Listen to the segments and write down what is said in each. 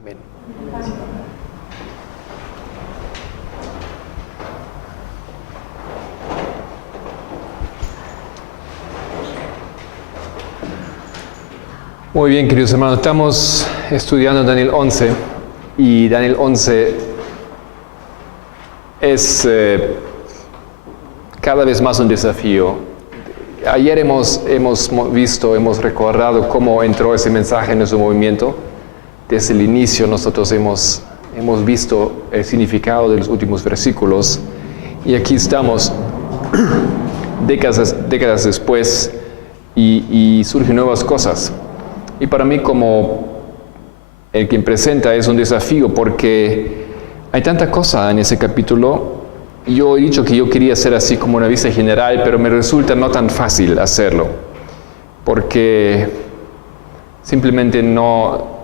Amén. Muy bien, queridos hermanos, estamos estudiando Daniel 11 y Daniel 11 es cada vez más un desafío. Ayer hemos recordado cómo entró ese mensaje en nuestro movimiento. Desde el inicio nosotros hemos visto el significado de los últimos versículos y aquí estamos décadas después y surgen nuevas cosas. Y para mí, como el quien presenta, es un desafío porque hay tanta cosa en ese capítulo. Yo he dicho que yo quería hacer así como una vista general, pero me resulta no tan fácil hacerlo porque simplemente no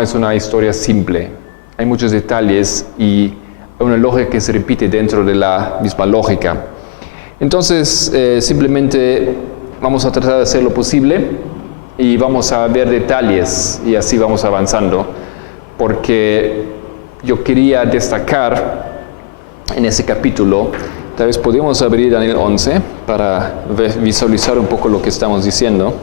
es una historia simple. Hay muchos detalles y hay una lógica que se repite dentro de la misma lógica. Entonces, simplemente vamos a tratar de hacer lo posible y vamos a ver detalles y así vamos avanzando, porque yo quería destacar en ese capítulo, tal vez podemos abrir Daniel 11 para visualizar un poco lo que estamos diciendo.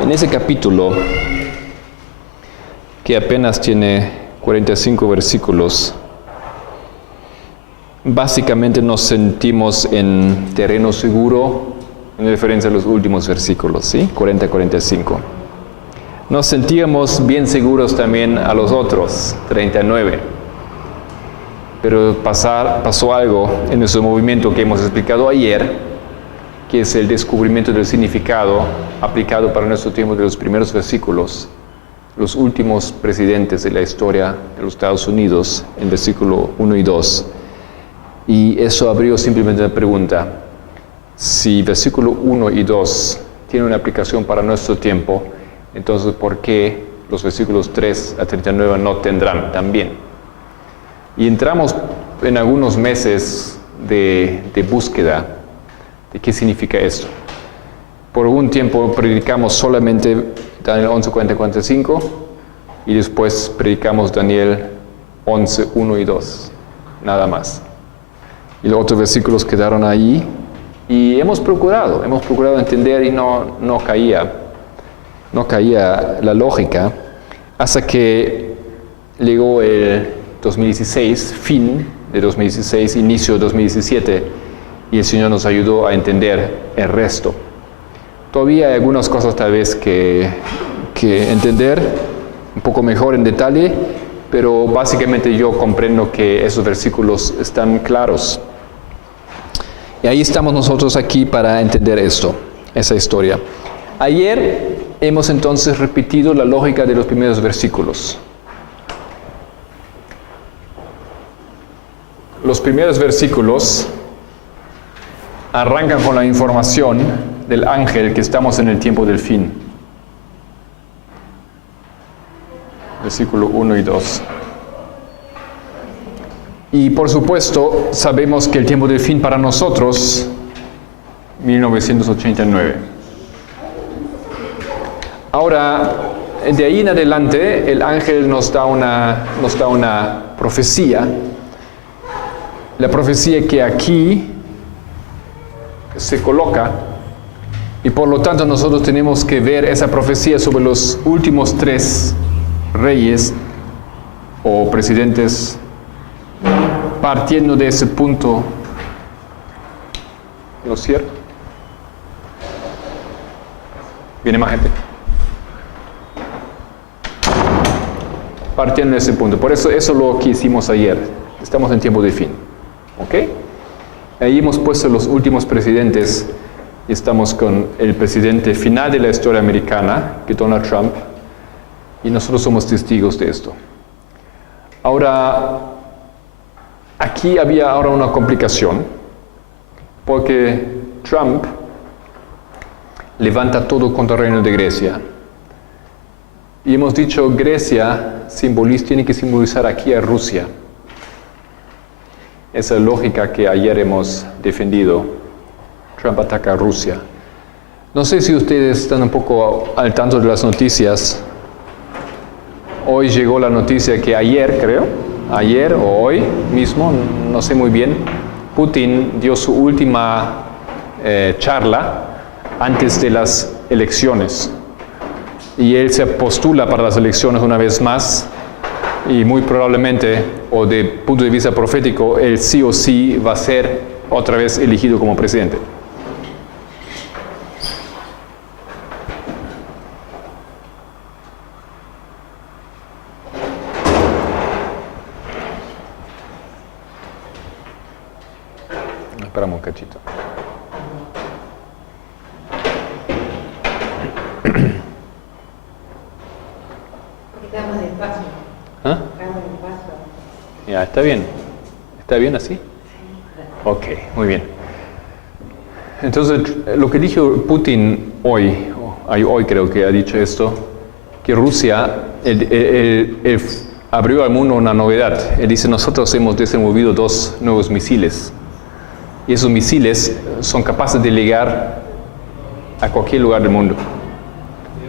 En ese capítulo, que apenas tiene 45 versículos, básicamente nos sentimos en terreno seguro en referencia a los últimos versículos, ¿sí? 40-45. Nos sentíamos bien seguros también a los otros, 39. Pero pasó algo en nuestro movimiento que hemos explicado ayer, que es el descubrimiento del significado aplicado para nuestro tiempo de los primeros versículos, los últimos presidentes de la historia de los Estados Unidos, en versículo 1 y 2. Y eso abrió simplemente la pregunta, si versículo 1 y 2 tienen una aplicación para nuestro tiempo, entonces ¿por qué los versículos 3 a 39 no tendrán también? Y entramos en algunos meses de búsqueda de qué significa esto. Por algún tiempo predicamos solamente Daniel 11, 40, 45 y después predicamos Daniel 11, 1 y 2, nada más. Y los otros versículos quedaron ahí y hemos procurado entender y no caía la lógica hasta que llegó el 2016, fin de 2016, inicio de 2017 y el Señor nos ayudó a entender el resto. Todavía hay algunas cosas tal vez que entender un poco mejor en detalle, pero básicamente yo comprendo que esos versículos están claros. Y ahí estamos nosotros aquí para entender esa historia. Ayer hemos entonces repetido la lógica de los primeros versículos. Los primeros versículos arrancan con la información del ángel que estamos en el tiempo del fin. Versículo 1 y 2. Y por supuesto, sabemos que el tiempo del fin para nosotros, 1989. Ahora, de ahí en adelante, el ángel nos da una profecía. La profecía que aquí se coloca, y por lo tanto nosotros tenemos que ver esa profecía sobre los últimos 3 reyes o presidentes, partiendo de ese punto. ¿Lo cierto? ¿Viene más gente? Partiendo de ese punto. Por eso lo que hicimos ayer. Estamos en tiempo de fin. ¿Ok? Ahí hemos puesto los últimos presidentes y estamos con el presidente final de la historia americana, que es Donald Trump, y nosotros somos testigos de esto. Ahora, aquí había ahora una complicación, porque Trump levanta todo contra el reino de Grecia. Y hemos dicho, Grecia tiene que simbolizar aquí a Rusia. Esa lógica que ayer hemos defendido Trump ataca a Rusia. No sé si ustedes están un poco al tanto de las noticias. Hoy llegó la noticia que ayer o hoy mismo, no sé muy bien, Putin dio su última charla antes de las elecciones. Y él se postula para las elecciones una vez más y muy probablemente, o de punto de vista profético, él sí o sí va a ser otra vez elegido como presidente. Esperamos un cachito. Estamos despacio. ¿Ah? Estamos despacio. Ya, ¿está bien? ¿Está bien así? Ok, muy bien. Entonces, lo que dijo Putin hoy creo que ha dicho esto, que Rusia abrió al mundo una novedad. Él dice, nosotros hemos desenvolvido 2 nuevos misiles. Y esos misiles son capaces de llegar a cualquier lugar del mundo.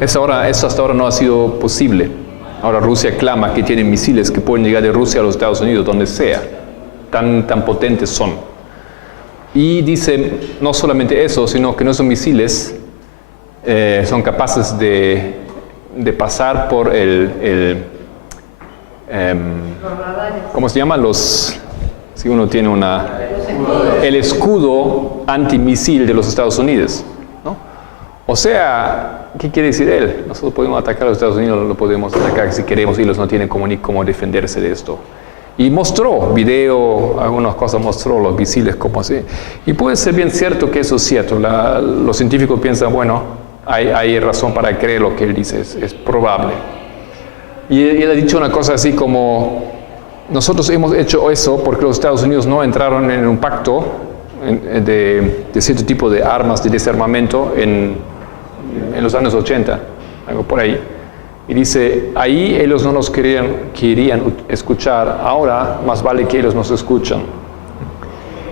Eso hasta ahora no ha sido posible. Ahora Rusia clama que tiene misiles que pueden llegar de Rusia a los Estados Unidos, donde sea. Tan potentes son. Y dice, no solamente eso, sino que nuestros misiles son capaces de pasar por ¿cómo se llama? Si uno tiene el escudo antimisil de los Estados Unidos, ¿no? O sea, ¿qué quiere decir él? Nosotros podemos atacar a los Estados Unidos, lo podemos atacar si queremos, y ellos no tienen cómo defenderse de esto. Y mostró algunas cosas mostró los misiles como así. Y puede ser bien cierto que eso es cierto. Los científicos piensan, bueno, hay razón para creer lo que él dice, es probable. Y él ha dicho una cosa así como, nosotros hemos hecho eso porque los Estados Unidos no entraron en un pacto de cierto tipo de armas de desarmamento en los años 80, algo por ahí. Y dice, ahí ellos no nos querían escuchar, ahora más vale que ellos nos escuchan.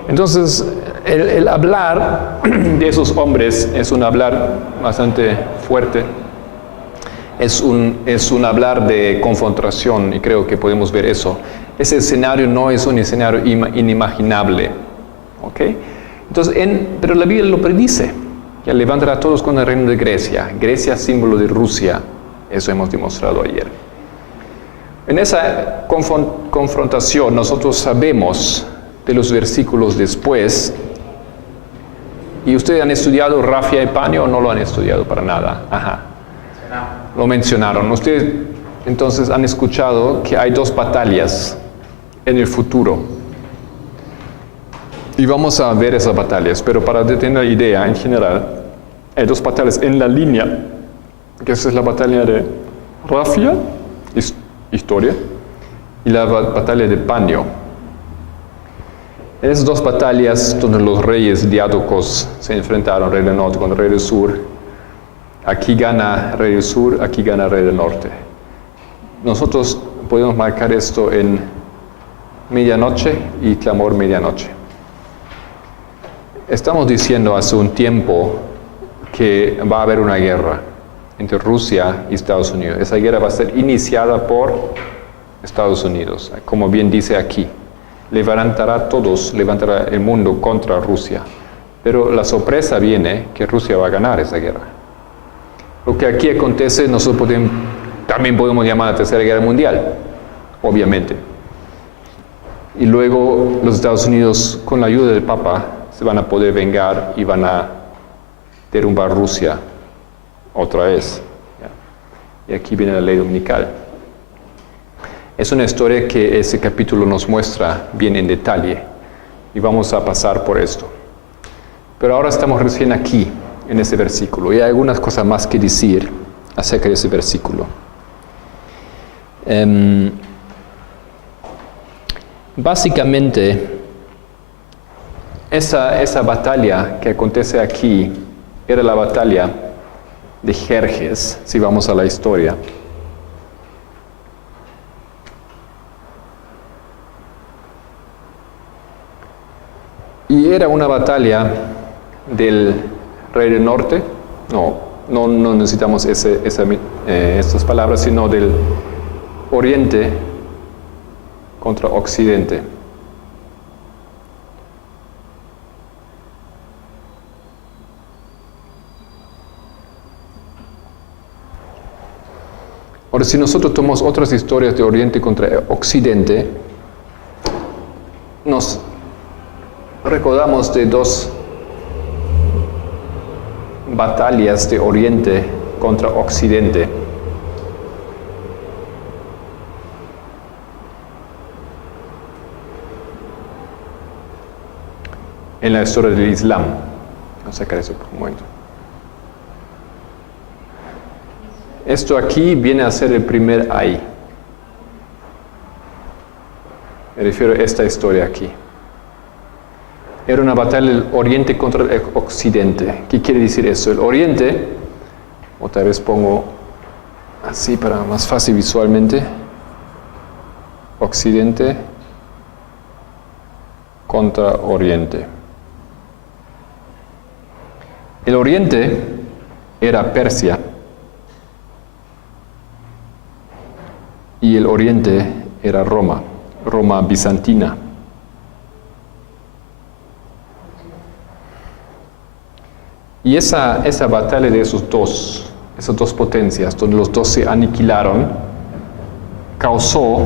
Entonces, el hablar de esos hombres es un hablar bastante fuerte, es un hablar de confrontación, y creo que podemos ver eso. Ese escenario no es un escenario inimaginable, ¿ok? Entonces, pero la Biblia lo predice, que levantará a todos con el reino de Grecia, símbolo de Rusia. Eso hemos demostrado ayer. En esa confrontación nosotros sabemos de los versículos después. ¿Y ustedes han estudiado Rafia y Panio o no lo han estudiado para nada? Ajá. Lo mencionaron. Ustedes entonces han escuchado que hay 2 batallas en el futuro. Y vamos a ver esas batallas, pero para tener la idea en general, hay 2 batallas en la línea, que esa es la batalla de Rafia, historia, y la batalla de Panio. En esas 2 batallas, donde los reyes diádocos se enfrentaron, rey del norte contra rey del sur, aquí gana rey del sur, aquí gana rey del norte. Nosotros podemos marcar esto en medianoche y clamor medianoche. Estamos diciendo hace un tiempo que va a haber una guerra entre Rusia y Estados Unidos. Esa guerra va a ser iniciada por Estados Unidos, como bien dice aquí. Levantará el mundo contra Rusia. Pero la sorpresa viene que Rusia va a ganar esa guerra. Lo que aquí acontece, nosotros también podemos llamar la Tercera Guerra Mundial, obviamente. Y luego los Estados Unidos, con la ayuda del Papa, se van a poder vengar y van a derrumbar Rusia otra vez. Y aquí viene la ley dominical. Es una historia que ese capítulo nos muestra bien en detalle y vamos a pasar por esto. Pero ahora estamos recién aquí, en ese versículo, y hay algunas cosas más que decir acerca de ese versículo. Básicamente, esa batalla que acontece aquí era la batalla de Jerjes, si vamos a la historia. Y era una batalla del rey del norte. No necesitamos estas palabras, sino del oriente contra occidente. Ahora, si nosotros tomamos otras historias de Oriente contra Occidente, nos recordamos de dos batallas de Oriente contra Occidente. En la historia del Islam. Vamos a sacar eso por un momento. Esto aquí viene a ser el primer ay. Me refiero a esta historia aquí. Era una batalla del Oriente contra el Occidente. ¿Qué quiere decir eso? El Oriente, otra vez pongo así para más fácil visualmente. Occidente contra Oriente. El Oriente era Persia. Y el Oriente era Roma bizantina. Y esa batalla de esas dos potencias, donde los dos se aniquilaron, causó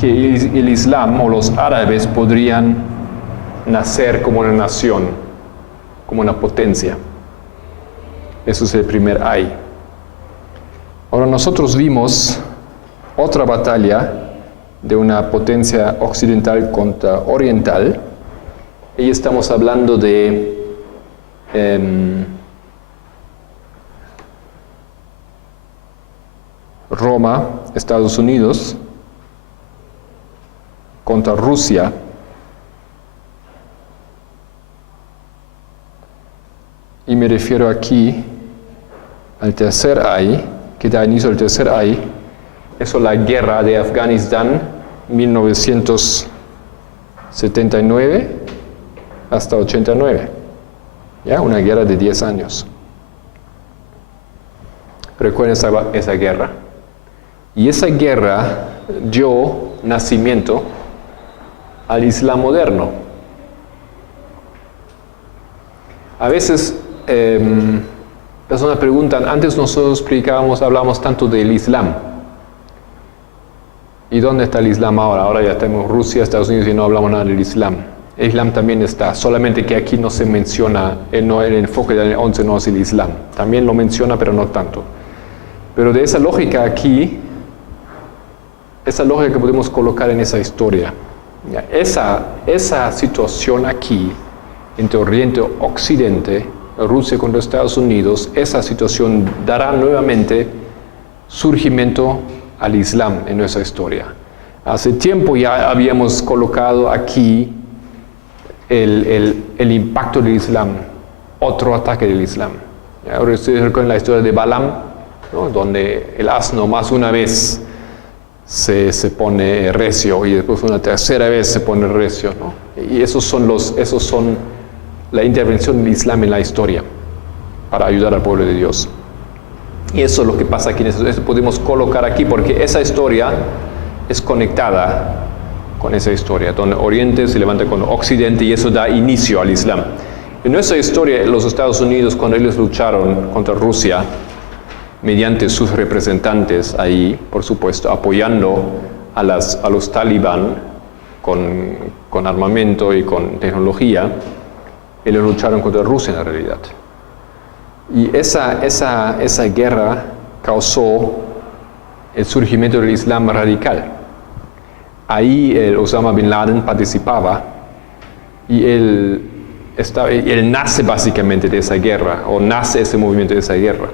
que el Islam o los árabes podrían nacer como una nación, como una potencia. Eso es el primer ay. Ahora nosotros vimos otra batalla de una potencia occidental contra oriental, y estamos hablando de Roma, Estados Unidos, contra Rusia, y me refiero aquí al tercer ay, que da inicio al tercer ay. Eso es la guerra de Afganistán, 1979 hasta 89. ¿Ya? Una guerra de 10 años. Recuerden esa guerra. Y esa guerra dio nacimiento al Islam moderno. A veces personas preguntan, antes nosotros hablábamos tanto del Islam. ¿Y dónde está el Islam ahora? Ahora ya tenemos Rusia, Estados Unidos y no hablamos nada del Islam. El Islam también está, solamente que aquí no se menciona, el enfoque del 11 no es el Islam. También lo menciona, pero no tanto. Pero de esa lógica aquí, esa lógica que podemos colocar en esa historia, esa situación aquí, entre Oriente y Occidente, Rusia contra Estados Unidos, esa situación dará nuevamente surgimiento al Islam en nuestra historia. Hace tiempo ya habíamos colocado aquí el impacto del Islam, otro ataque del Islam. Ahora ustedes recuerdan la historia de Balaam, ¿no? Donde el asno más una vez se pone recio y después una tercera vez se pone recio, ¿no? Y esos son la intervención del Islam en la historia para ayudar al pueblo de Dios. Y eso es lo que pasa aquí, eso podemos colocar aquí, porque esa historia es conectada con esa historia, donde Oriente se levanta con Occidente y eso da inicio al Islam. En nuestra historia, los Estados Unidos, cuando ellos lucharon contra Rusia, mediante sus representantes ahí, por supuesto, apoyando a los talibán con armamento y con tecnología, ellos lucharon contra Rusia en la realidad. Y esa guerra causó el surgimiento del Islam radical. Ahí Osama Bin Laden participaba y él nace básicamente de esa guerra, o nace ese movimiento de esa guerra.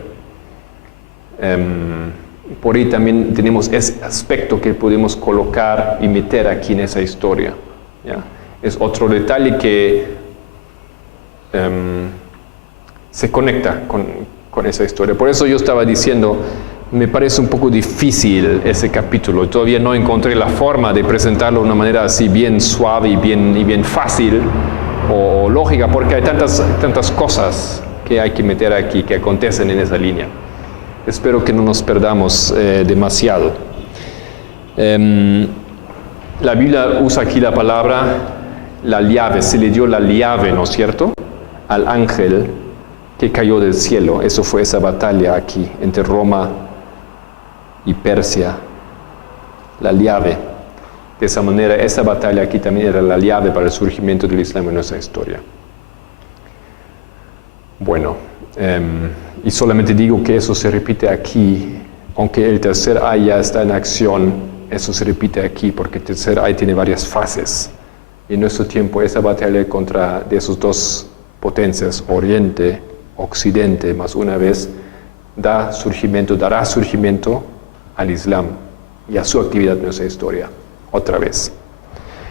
Por ahí también tenemos ese aspecto que podemos colocar y meter aquí en esa historia, ¿ya? Es otro detalle que se conecta con esa historia. Por eso yo estaba diciendo, me parece un poco difícil ese capítulo. Todavía no encontré la forma de presentarlo de una manera así bien suave y bien fácil, o lógica, porque hay tantas cosas que hay que meter aquí, que acontecen en esa línea. Espero que no nos perdamos demasiado. La Biblia usa aquí la palabra la llave, se le dio la llave, ¿no es cierto?, al ángel que cayó del cielo. Eso fue esa batalla aquí entre Roma y Persia, la llave. De esa manera, esa batalla aquí también era la llave para el surgimiento del Islam en nuestra historia. Bueno, y solamente digo que eso se repite aquí, aunque el tercer ay ya está en acción, eso se repite aquí porque el tercer ay tiene varias fases. Y en nuestro tiempo, esa batalla contra de esos dos potencias, Oriente, Occidente, más una vez, dará surgimiento al Islam y a su actividad en nuestra historia, otra vez.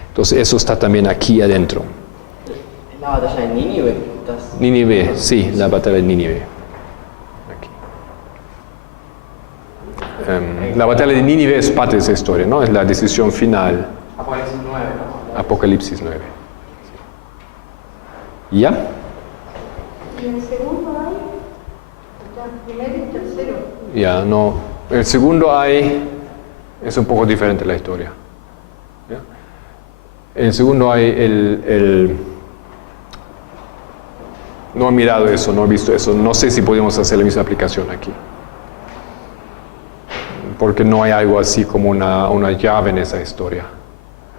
Entonces eso está también aquí adentro. ¿La batalla de Nínive? Nínive, sí, la batalla de Nínive. Aquí. La batalla de Nínive es parte de esa historia, ¿no? Es la decisión final. Apocalipsis 9, ¿no? Apocalipsis 9. ¿Ya? Y el segundo hay, está primero y tercero. Ya, no. El segundo hay es un poco diferente la historia. ¿Ya? El segundo hay no he mirado eso, no he visto eso. No sé si podemos hacer la misma aplicación aquí. Porque no hay algo así como una llave en esa historia.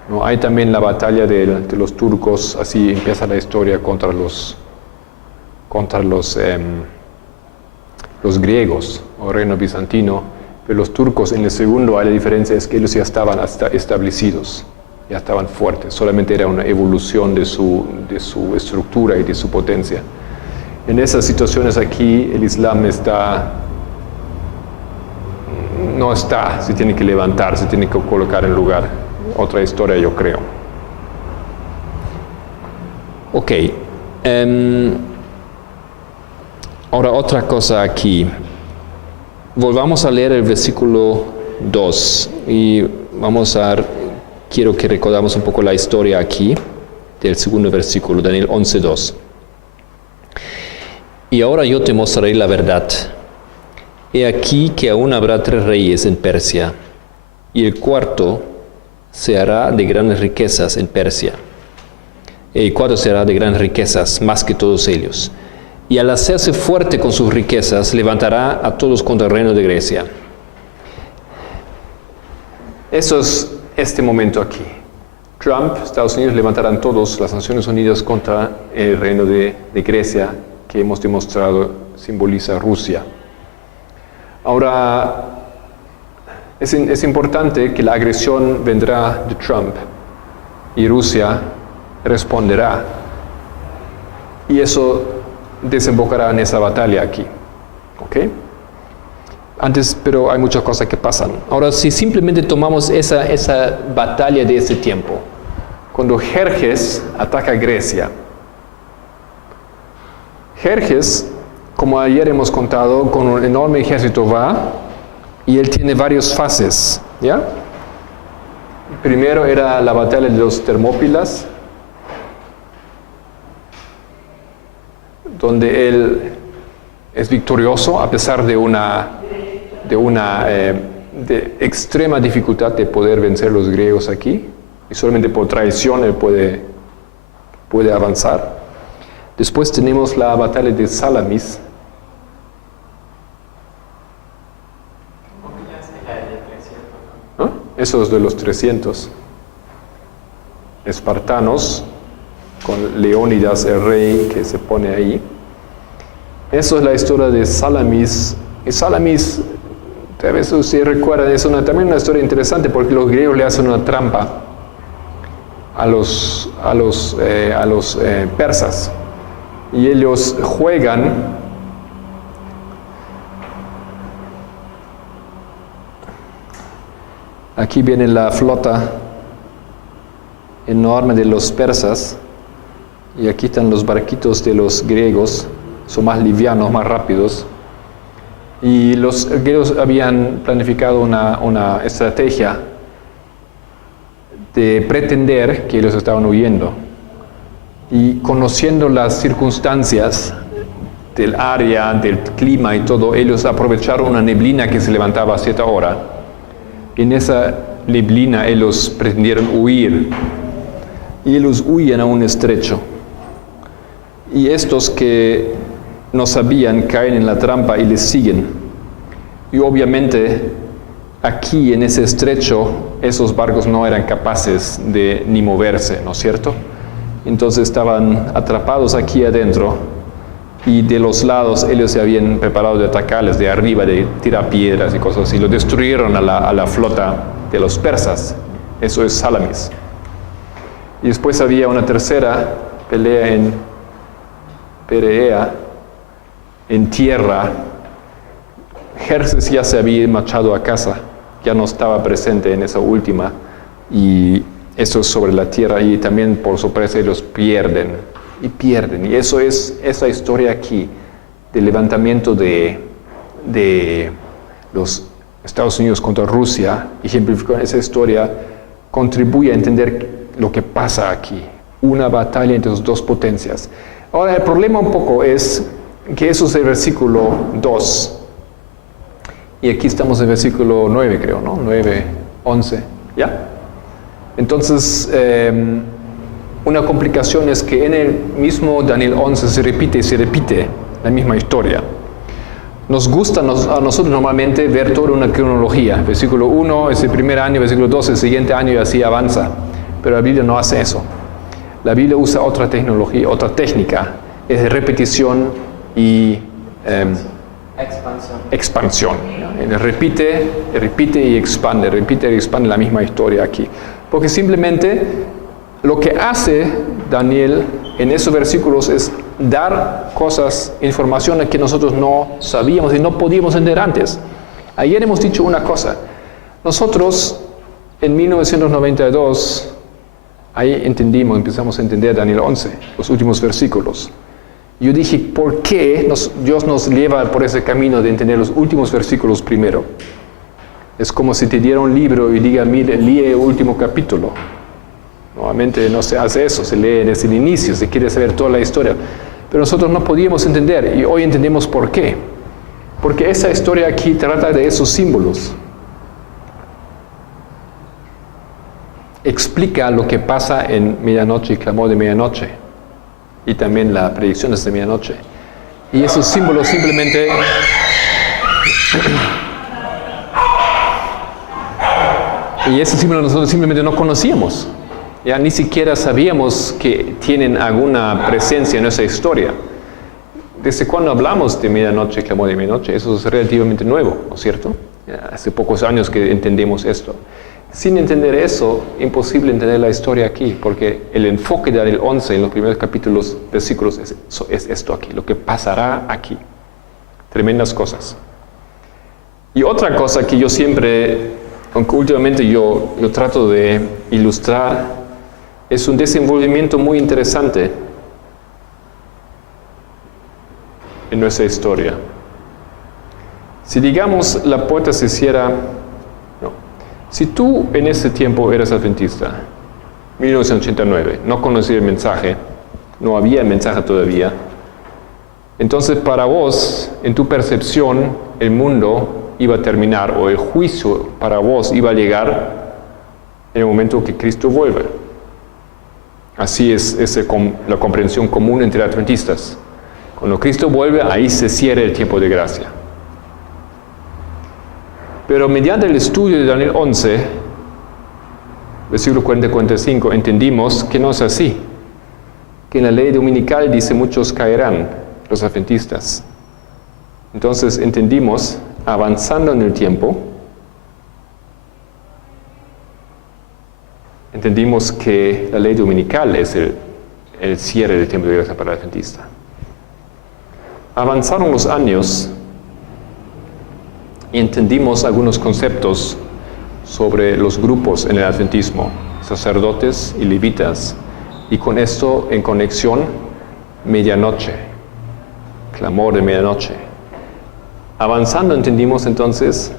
¿No? Hay también la batalla de los turcos, así empieza la historia contra los griegos o reino bizantino, pero los turcos en el segundo hay la diferencia es que ellos ya estaban establecidos, ya estaban fuertes, solamente era una evolución de su estructura y de su potencia. En esas situaciones aquí el Islam no está, se tiene que levantar, se tiene que colocar en lugar. Otra historia, yo creo. Ok. Ahora otra cosa aquí. Volvamos a leer el versículo 2 y quiero que recordamos un poco la historia aquí del segundo versículo, Daniel 11:2. Y ahora yo te mostraré la verdad. He aquí que aún habrá 3 reyes en Persia, y el cuarto se hará de grandes riquezas en Persia. El cuarto será de grandes riquezas, más que todos ellos. Y al hacerse fuerte con sus riquezas, levantará a todos contra el reino de Grecia. Eso es este momento aquí. Trump, Estados Unidos levantarán todos las Naciones Unidas contra el reino de Grecia, que hemos demostrado simboliza Rusia. Ahora, es importante que la agresión vendrá de Trump y Rusia responderá. Y eso desembocará en esa batalla aquí. ¿Ok? Pero hay muchas cosas que pasan. Ahora, si simplemente tomamos esa batalla de ese tiempo, cuando Jerjes ataca a Grecia, Jerjes, como ayer hemos contado, con un enorme ejército va y él tiene varias fases, ¿ya? Primero era la batalla de los Termópilas, donde él es victorioso a pesar de extrema dificultad de poder vencer a los griegos aquí, y solamente por traición él puede avanzar. Después tenemos la batalla de Salamis. ¿No? Eso es de los 300 espartanos, con Leónidas el rey que se pone ahí. Eso es la historia de Salamis. Y Salamis, tal vez ustedes recuerdan, es también una historia interesante porque los griegos le hacen una trampa a los persas. Y ellos juegan aquí viene la flota enorme de los persas y aquí están los barquitos de los griegos, son más livianos, más rápidos, y los griegos habían planificado una estrategia de pretender que ellos estaban huyendo. Y conociendo las circunstancias del área, del clima y todo, ellos aprovecharon una neblina que se levantaba a cierta hora. En esa neblina ellos pretendieron huir. Y ellos huyen a un estrecho. Y estos que no sabían caen en la trampa y les siguen. Y obviamente aquí en ese estrecho esos barcos no eran capaces de ni moverse, ¿no es cierto? Entonces estaban atrapados aquí adentro y de los lados ellos se habían preparado de atacarles, de arriba, de tirar piedras y cosas así. Lo destruyeron a la flota de los persas. Eso es Salamis. Y después había una tercera pelea en Perea, en tierra. Jerjes ya se había marchado a casa, ya no estaba presente en esa última, y eso es sobre la tierra, y también por sorpresa ellos pierden. Y eso es esa historia aquí, del levantamiento de los Estados Unidos contra Rusia, ejemplificó esa historia, contribuye a entender lo que pasa aquí, una batalla entre las dos potencias. Ahora, el problema un poco es que eso es el versículo 2, y aquí estamos en el versículo 9, creo, ¿no? 9, 11, ¿ya? Entonces, una complicación es que en el mismo Daniel 11 se repite la misma historia. Nos gusta a nosotros normalmente ver toda una cronología. Versículo 1 es el primer año, versículo 2 el siguiente año y así avanza. Pero la Biblia no hace eso. La Biblia usa otra tecnología, otra técnica. Es de repetición y expansión. Repite y expande la misma historia aquí. Porque simplemente lo que hace Daniel en esos versículos es dar cosas, información que nosotros no sabíamos y no podíamos entender antes. Ayer hemos dicho una cosa. Nosotros en 1992, ahí empezamos a entender Daniel 11, los últimos versículos. Yo dije, ¿por qué Dios nos lleva por ese camino de entender los últimos versículos primero? Es como si te diera un libro y diga, mire, lee el último capítulo. Normalmente no se hace eso, se lee desde el inicio, se quiere saber toda la historia. Pero nosotros no podíamos entender, y hoy entendemos por qué. Porque esa historia aquí trata de esos símbolos. Explica lo que pasa en medianoche y clamor de medianoche. Y también las predicciones de medianoche. Y esos símbolos simplemente... y esos símbolos nosotros simplemente no conocíamos. Ya ni siquiera sabíamos que tienen alguna presencia en esa historia. Desde cuando hablamos de medianoche, clamor de medianoche, eso es relativamente nuevo, ¿no es cierto? Ya hace pocos años que entendemos esto. Sin entender eso, imposible entender la historia aquí, porque el enfoque de Daniel 11 en los primeros capítulos, versículos, es esto aquí, lo que pasará aquí. Tremendas cosas. Y otra cosa que yo siempre, aunque últimamente yo trato de ilustrar, es un desenvolvimiento muy interesante en nuestra historia. Si digamos la puerta se cierra, si tú en ese tiempo eras adventista, 1989, no conocías el mensaje, no había mensaje todavía, entonces para vos, en tu percepción, el mundo iba a terminar, o el juicio para vos iba a llegar en el momento que Cristo vuelve. Así es la comprensión común entre adventistas. Cuando Cristo vuelve, ahí se cierra el tiempo de gracia. Pero mediante el estudio de Daniel 11, versículo 40-45, entendimos que no es así. Que en la ley dominical dice muchos caerán, los adventistas. Entonces entendimos, avanzando en el tiempo, entendimos que la ley dominical es el cierre del tiempo de gracia para el adventista. Avanzaron los años y entendimos algunos conceptos sobre los grupos en el adventismo, sacerdotes y levitas, y con esto en conexión, medianoche, clamor de medianoche. Avanzando entendimos entonces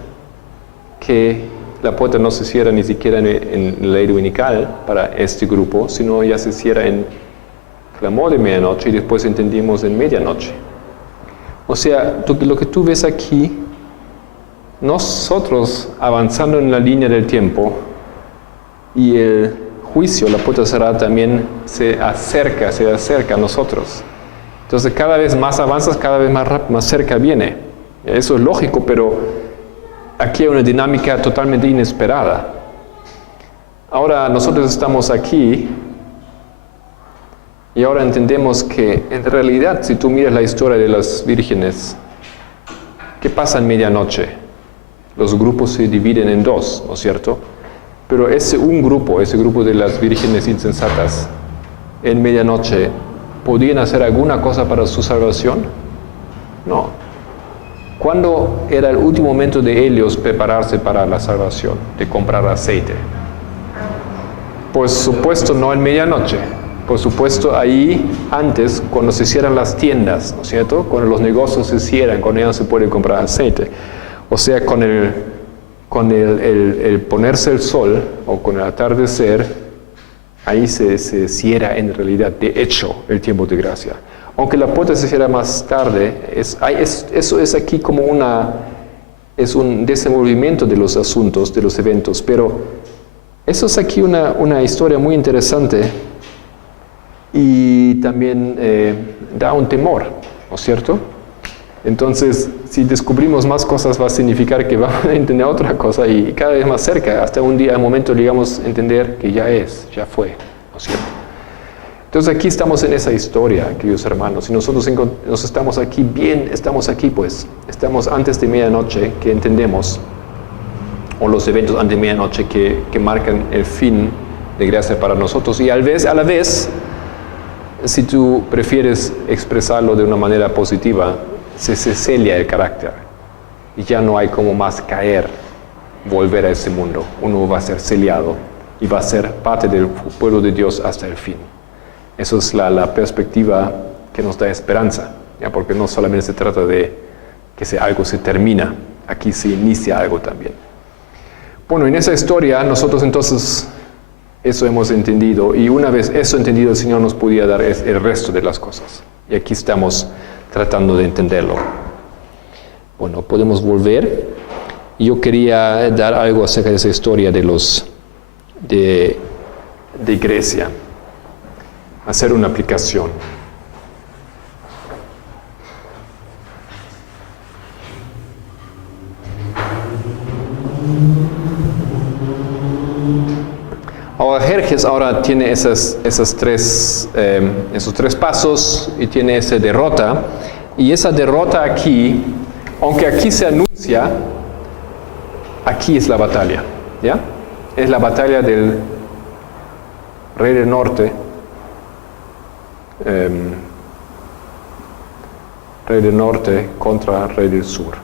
que la puerta no se cierra ni siquiera en la ley dominical para este grupo, sino ya se cierra en clamó de medianoche y después entendimos en medianoche. O sea, lo que tú ves aquí, nosotros avanzando en la línea del tiempo y el juicio, la puerta cerrada también se acerca a nosotros. Entonces cada vez más avanzas, cada vez más cerca viene. Eso es lógico, pero aquí hay una dinámica totalmente inesperada. Ahora nosotros estamos aquí y ahora entendemos que en realidad si tú miras la historia de las vírgenes, ¿qué pasa en medianoche? Los grupos se dividen en dos, ¿no es cierto? Pero ese grupo de las vírgenes insensatas, en medianoche, ¿podían hacer alguna cosa para su salvación? No. ¿Cuándo era el último momento de ellos prepararse para la salvación, de comprar aceite? Por supuesto, no en medianoche. Por supuesto, ahí antes, cuando se cierran las tiendas, ¿no es cierto? Cuando los negocios se cierran, cuando ya no se puede comprar aceite. O sea, con el ponerse el sol o con el atardecer, ahí se cierra en realidad, de hecho, el tiempo de gracia. Aunque la puerta se cierra más tarde, eso es aquí como es un desenvolvimiento de los asuntos, de los eventos, pero eso es aquí una historia muy interesante y también da un temor, ¿no es cierto? Entonces, si descubrimos más cosas va a significar que vamos a entender otra cosa y cada vez más cerca, hasta un momento llegamos a entender que ya fue, ¿no es cierto? Entonces aquí estamos en esa historia, queridos hermanos, y nosotros nos estamos aquí pues, estamos antes de medianoche que entendemos, o los eventos antes de medianoche que marcan el fin de gracia para nosotros, y a la vez, si tú prefieres expresarlo de una manera positiva, se sella el carácter, y ya no hay como más caer, volver a ese mundo, uno va a ser sellado, y va a ser parte del pueblo de Dios hasta el fin. Eso es la perspectiva que nos da esperanza, ¿ya? Porque no solamente se trata de que algo se termina, aquí se inicia algo también. Bueno, en esa historia nosotros entonces eso hemos entendido y una vez eso entendido el Señor nos podía dar el resto de las cosas. Y aquí estamos tratando de entenderlo. Bueno, podemos volver. Y yo quería dar algo acerca de esa historia de Grecia. Hacer una aplicación. Ahora Jerjes tiene esos tres pasos y tiene esa derrota. Y esa derrota aquí, aunque aquí se anuncia, aquí es la batalla, ¿ya? Es la batalla del rey del norte. Rey del norte contra rey del sur.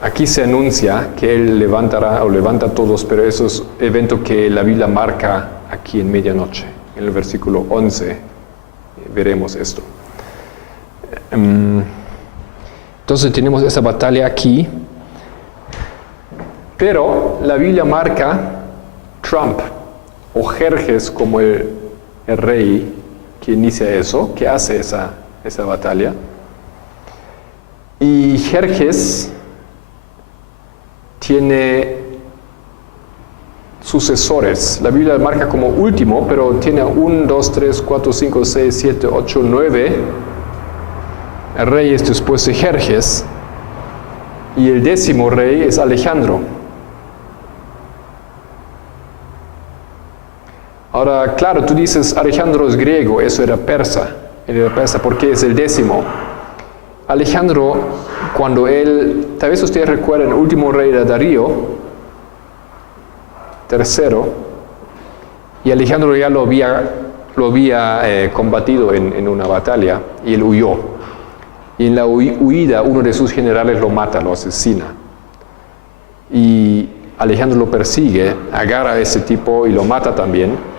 Aquí se anuncia que él levanta a todos, pero eso es evento que la Biblia marca aquí en medianoche. En el versículo 11 veremos esto. Entonces tenemos esa batalla aquí, pero la Biblia marca Trump o Jerjes como el rey que inicia eso, que hace esa batalla. Y Jerjes tiene sucesores. La Biblia marca como último, pero tiene 1, 2, 3, 4, 5, 6, 7, 8, 9 reyes después de Jerjes. Y el 10º rey es Alejandro. Ahora, claro, tú dices, Alejandro es griego, eso era persa. Él era persa porque es el 10º. Alejandro, cuando tal vez ustedes recuerdan, el último rey era Darío, III, y Alejandro ya lo había combatido en una batalla, y él huyó. Y en la huida, uno de sus generales lo mata, lo asesina. Y Alejandro lo persigue, agarra a ese tipo y lo mata también,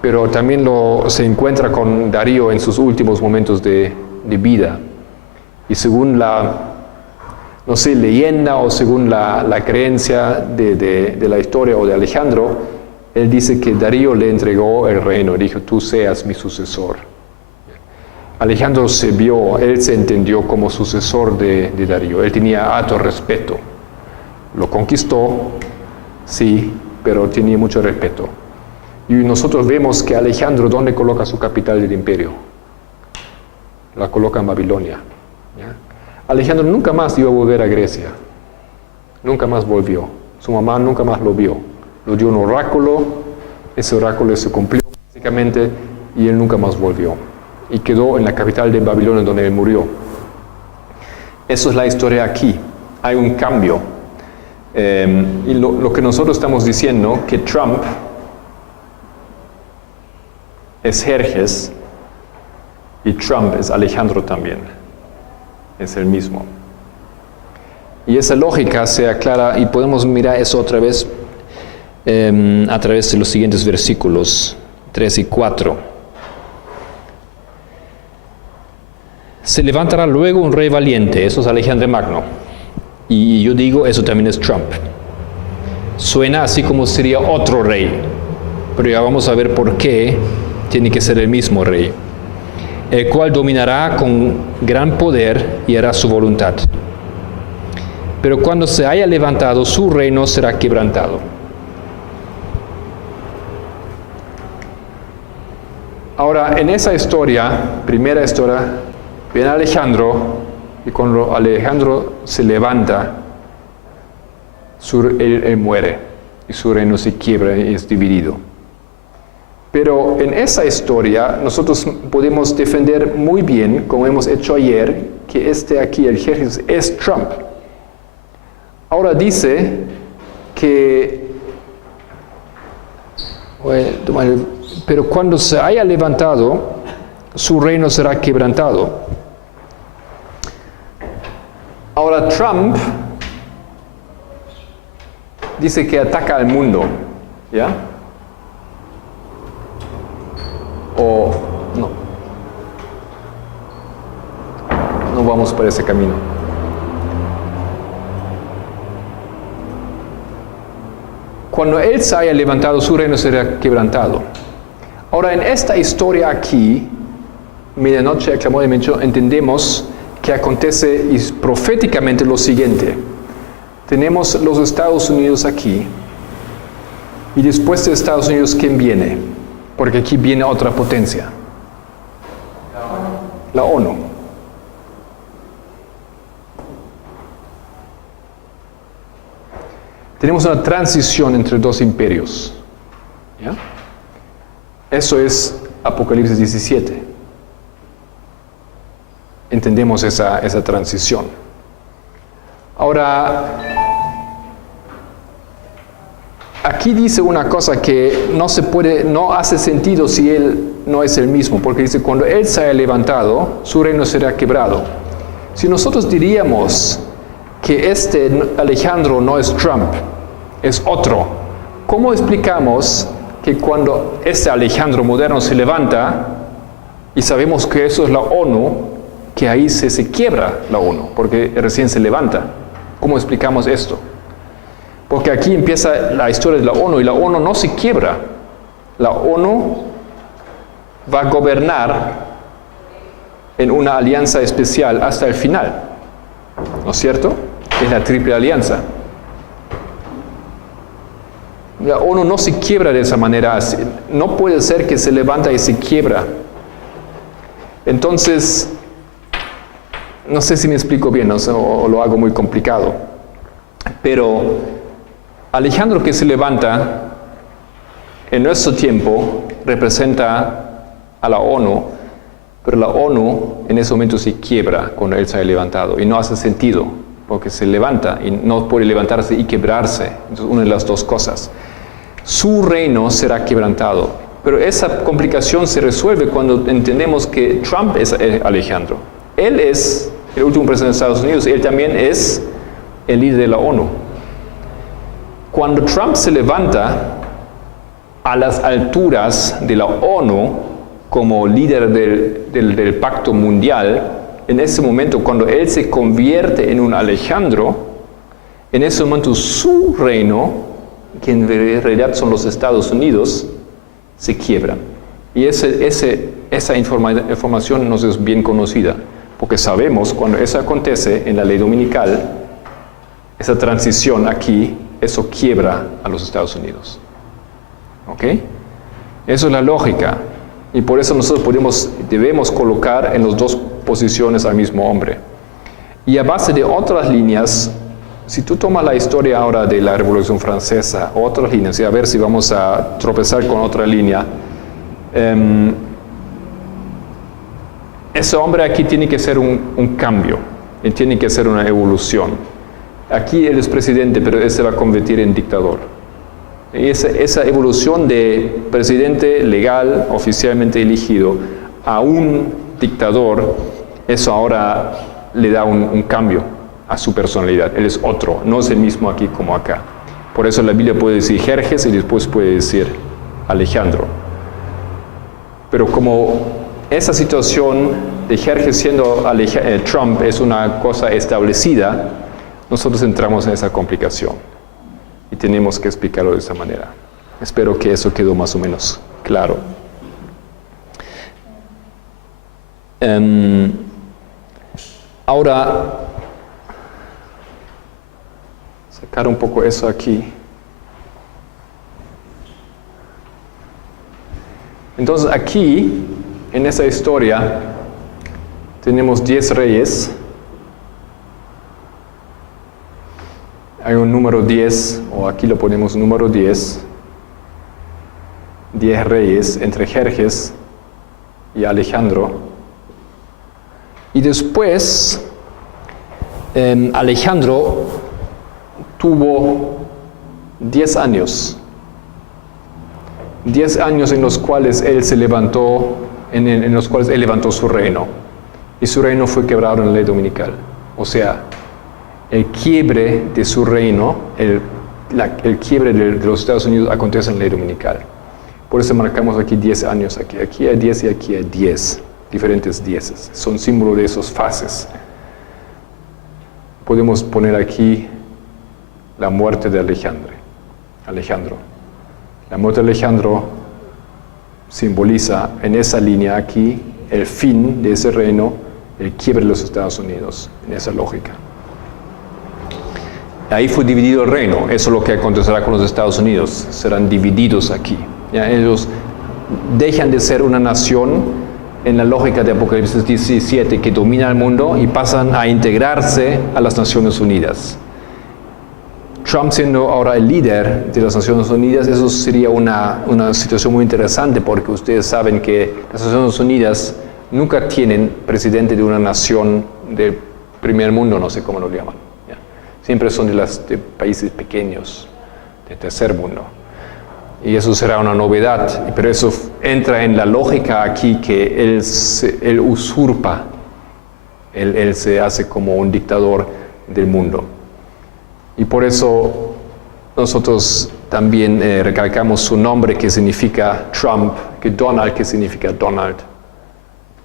pero también se encuentra con Darío en sus últimos momentos de vida. Y según leyenda o según la creencia de la historia o de Alejandro, él dice que Darío le entregó el reino, dijo, tú seas mi sucesor. Alejandro se vio, él se entendió como sucesor de Darío, él tenía alto respeto. Lo conquistó, sí, pero tenía mucho respeto. Y nosotros vemos que Alejandro, ¿dónde coloca su capital del imperio? La coloca en Babilonia. ¿Ya? Alejandro nunca más iba a volver a Grecia. Nunca más volvió. Su mamá nunca más lo vio. Lo dio un oráculo, ese oráculo se cumplió básicamente y él nunca más volvió. Y quedó en la capital de Babilonia donde él murió. Eso es la historia aquí. Hay un cambio. Y lo que nosotros estamos diciendo, que Trump es Jerjes y Trump es Alejandro también. Es el mismo. Y esa lógica se aclara y podemos mirar eso otra vez a través de los siguientes versículos 3 y 4. Se levantará luego un rey valiente, eso es Alejandro Magno. Y yo digo, eso también es Trump. Suena así como sería otro rey, pero ya vamos a ver por qué tiene que ser el mismo rey, el cual dominará con gran poder y hará su voluntad. Pero cuando se haya levantado, su reino será quebrantado. Ahora, en esa historia, primera historia, viene Alejandro, y cuando Alejandro se levanta, él muere, y su reino se quiebra y es dividido. Pero en esa historia, nosotros podemos defender muy bien, como hemos hecho ayer, que aquí, el Jerjes, es Trump. Ahora dice que, pero cuando se haya levantado, su reino será quebrantado. Ahora Trump dice que ataca al mundo, ¿ya? O no vamos por ese camino. Cuando él se haya levantado, su reino será quebrantado. Ahora, en esta historia aquí, medianoche aclamó de Mencho, entendemos que acontece proféticamente lo siguiente. Tenemos los Estados Unidos aquí, y después de Estados Unidos, ¿quién viene? Porque aquí viene otra potencia. La ONU. Tenemos una transición entre dos imperios. ¿Ya? Eso es Apocalipsis 17. Entendemos esa transición. Ahora, aquí dice una cosa que no hace sentido si él no es el mismo, porque dice, cuando él se haya levantado, su reino será quebrado. Si nosotros diríamos que Alejandro no es Trump, es otro, ¿cómo explicamos que cuando Alejandro moderno se levanta, y sabemos que eso es la ONU, que ahí se quiebra la ONU, porque recién se levanta? ¿Cómo explicamos esto? Porque aquí empieza la historia de la ONU, y la ONU no se quiebra. La ONU va a gobernar en una alianza especial hasta el final. ¿No es cierto? Es la triple alianza. La ONU no se quiebra de esa manera. No puede ser que se levanta y se quiebra. Entonces, no sé si me explico bien, o lo hago muy complicado. Pero Alejandro que se levanta en nuestro tiempo representa a la ONU, pero la ONU en ese momento se quiebra cuando él se ha levantado, y no hace sentido, porque se levanta y no puede levantarse y quebrarse. Entonces, una de las dos cosas. Su reino será quebrantado, pero esa complicación se resuelve cuando entendemos que Trump es Alejandro. Él es el último presidente de Estados Unidos, él también es el líder de la ONU. Cuando Trump se levanta a las alturas de la ONU como líder del pacto mundial, en ese momento, cuando él se convierte en un Alejandro, en ese momento su reino que en realidad son los Estados Unidos, se quiebran. Y esa información nos es bien conocida, porque sabemos cuando eso acontece en la ley dominical, esa transición aquí, eso quiebra a los Estados Unidos. ¿Ok? Eso es la lógica. Y por eso nosotros debemos colocar en las dos posiciones al mismo hombre. Y a base de otras líneas, si tú tomas la historia ahora de la Revolución Francesa, otras líneas, y a ver si vamos a tropezar con otra línea, ese hombre aquí tiene que ser un cambio, y tiene que ser una evolución. Aquí él es presidente, pero él se va a convertir en dictador. Y esa evolución de presidente legal, oficialmente elegido, a un dictador, eso ahora le da un cambio a su personalidad. Él es otro, no es el mismo aquí como acá. Por eso la Biblia puede decir Jerjes y después puede decir Alejandro. Pero como esa situación de Jerjes siendo Trump es una cosa establecida, nosotros entramos en esa complicación. Y tenemos que explicarlo de esa manera. Espero que eso quedó más o menos claro. Ahora, sacar un poco eso aquí. Entonces aquí, en esa historia, tenemos 10 reyes. Hay un número 10, o aquí lo ponemos número 10. 10 reyes entre Jerjes y Alejandro. Y después, Alejandro tuvo 10 años. 10 años en los cuales él se levantó, en los cuales él levantó su reino. Y su reino fue quebrado en la ley dominical. O sea, el quiebre de su reino, el quiebre de los Estados Unidos acontece en la ley dominical. Por eso marcamos aquí 10 años. Aquí hay 10 y aquí hay 10. Diferentes 10. Son símbolos de esas fases. Podemos poner aquí la muerte de Alejandro. La muerte de Alejandro simboliza en esa línea aquí el fin de ese reino, el quiebre de los Estados Unidos, en esa lógica. Ahí fue dividido el reino. Eso es lo que acontecerá con los Estados Unidos. Serán divididos aquí. ¿Ya? Ellos dejan de ser una nación en la lógica de Apocalipsis 17 que domina el mundo y pasan a integrarse a las Naciones Unidas. Trump siendo ahora el líder de las Naciones Unidas, eso sería una situación muy interesante porque ustedes saben que las Naciones Unidas nunca tienen presidente de una nación del primer mundo, no sé cómo lo llaman. ¿Ya? Siempre son de países pequeños, de tercer mundo. Y eso será una novedad, pero eso entra en la lógica aquí que él usurpa, él se hace como un dictador del mundo. Y por eso nosotros también recalcamos su nombre que significa Trump, que Donald que significa Donald,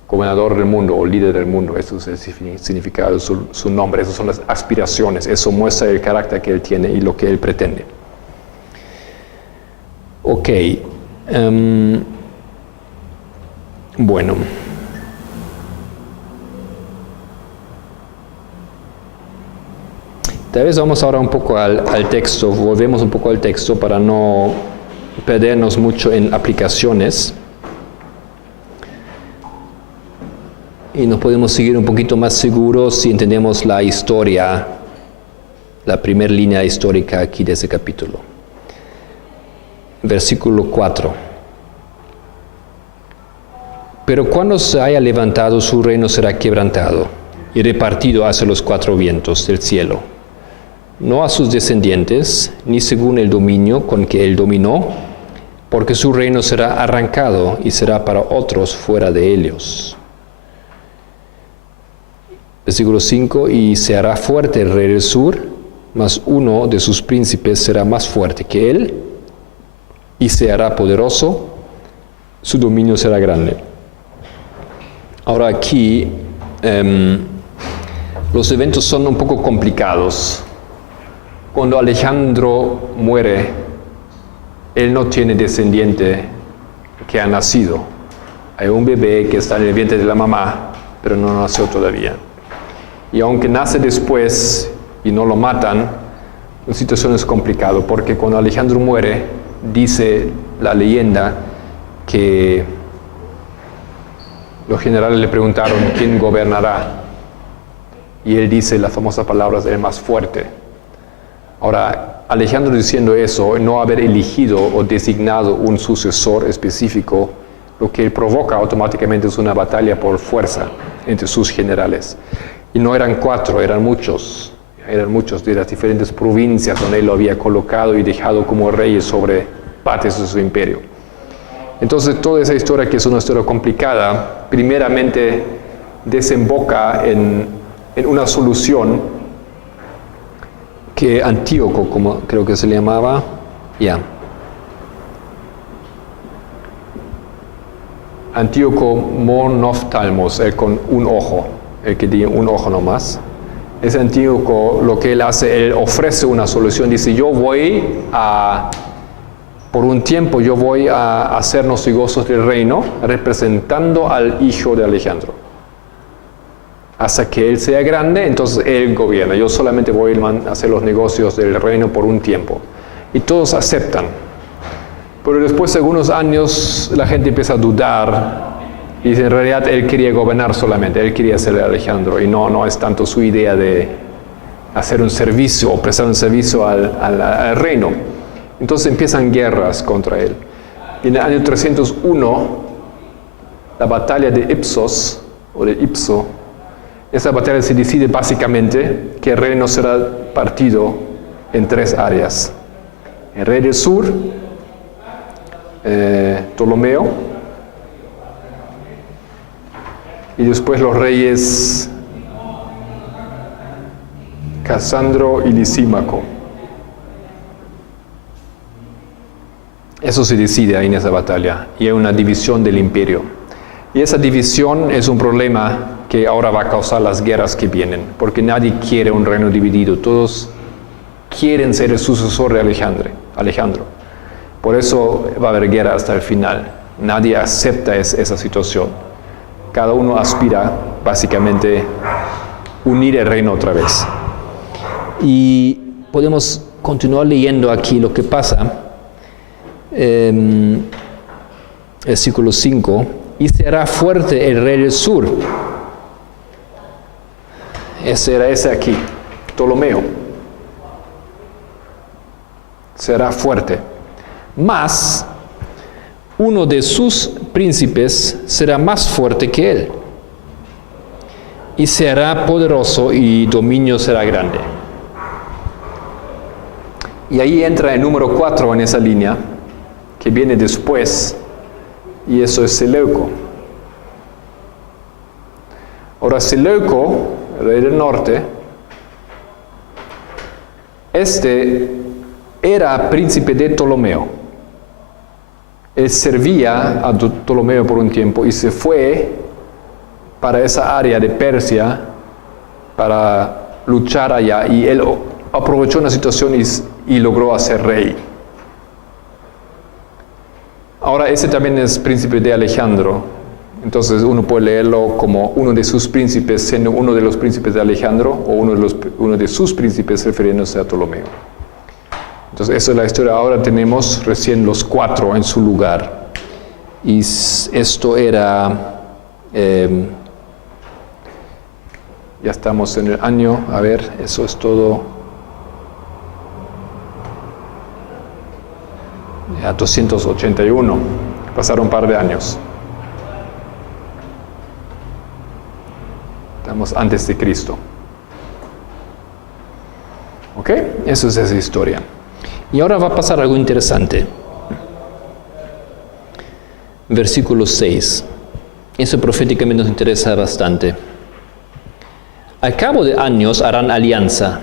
gobernador del mundo o líder del mundo. Eso es el significado de su nombre, esas son las aspiraciones, eso muestra el carácter que él tiene y lo que él pretende. Ok, bueno. Tal vez vamos ahora un poco al texto, volvemos un poco al texto para no perdernos mucho en aplicaciones. Y nos podemos seguir un poquito más seguros si entendemos la historia, la primera línea histórica aquí de ese capítulo. Versículo 4. Pero cuando se haya levantado, su reino será quebrantado y repartido hacia los 4 vientos del cielo, no a sus descendientes, ni según el dominio con que él dominó, porque su reino será arrancado y será para otros fuera de ellos. Versículo 5. Y se hará fuerte el rey del sur, mas uno de sus príncipes será más fuerte que él, y se hará poderoso, su dominio será grande. Ahora aquí los eventos son un poco complicados. Cuando Alejandro muere, él no tiene descendiente que ha nacido. Hay un bebé que está en el vientre de la mamá, pero no nació todavía. Y aunque nace después y no lo matan, la situación es complicada, porque cuando Alejandro muere, dice la leyenda que los generales le preguntaron quién gobernará. Y él dice las famosas palabras, el más fuerte. Ahora, Alejandro diciendo eso, no haber elegido o designado un sucesor específico, lo que provoca automáticamente es una batalla por fuerza entre sus generales. Y no eran 4, eran muchos de las diferentes provincias donde él lo había colocado y dejado como rey sobre partes de su imperio. Entonces, toda esa historia, que es una historia complicada, primeramente desemboca en una solución que Antíoco, como creo que se le llamaba, Antíoco Monoftalmos, el con un ojo, el que tiene un ojo nomás. Ese Antíoco, lo que él hace, él ofrece una solución, dice, por un tiempo yo voy a hacernos hijos del reino, representando al hijo de Alejandro. Hasta que él sea grande, entonces él gobierna. Yo solamente voy a hacer los negocios del reino por un tiempo. Y todos aceptan. Pero después de algunos años la gente empieza a dudar. Y dice, en realidad él quería gobernar solamente, él quería ser Alejandro. Y no es tanto su idea de hacer un servicio o prestar un servicio al reino. Entonces empiezan guerras contra él. Y en el año 301, la batalla de Ipsos, o de Ipso, esa batalla se decide básicamente que el reino será partido en 3 áreas. El rey del sur, Ptolomeo, y después los reyes Casandro y Lisímaco. Eso se decide ahí en esa batalla, y hay una división del imperio. Y esa división es un problema que ahora va a causar las guerras que vienen, porque nadie quiere un reino dividido, todos quieren ser el sucesor de Alejandro. Por eso va a haber guerra hasta el final. Nadie acepta esa situación. Cada uno aspira básicamente unir el reino otra vez. Y podemos continuar leyendo aquí lo que pasa. Versículo 5. Y será fuerte el rey del sur. Ese era ese aquí, Ptolomeo. Será fuerte. Mas uno de sus príncipes será más fuerte que él. Y será poderoso y dominio será grande. Y ahí entra el número 4 en esa línea, que viene después. Y eso es Seleuco. Ahora Seleuco, el rey del norte, era príncipe de Ptolomeo. Él servía a Ptolomeo por un tiempo y se fue para esa área de Persia para luchar allá. Y él aprovechó una situación y logró hacer rey. Ahora ese también es príncipe de Alejandro, entonces uno puede leerlo como uno de sus príncipes siendo uno de los príncipes de Alejandro o uno de sus príncipes refiriéndose a Ptolomeo. Entonces esa es la historia. Ahora tenemos recién los 4 en su lugar. Y esto era, ya estamos en el año, a ver, eso es todo. Ya 281, pasaron un par de años. Estamos antes de Cristo. ¿Ok? Eso es esa historia. Y ahora va a pasar algo interesante. Versículo 6. Eso proféticamente nos interesa bastante. Al cabo de años harán alianza,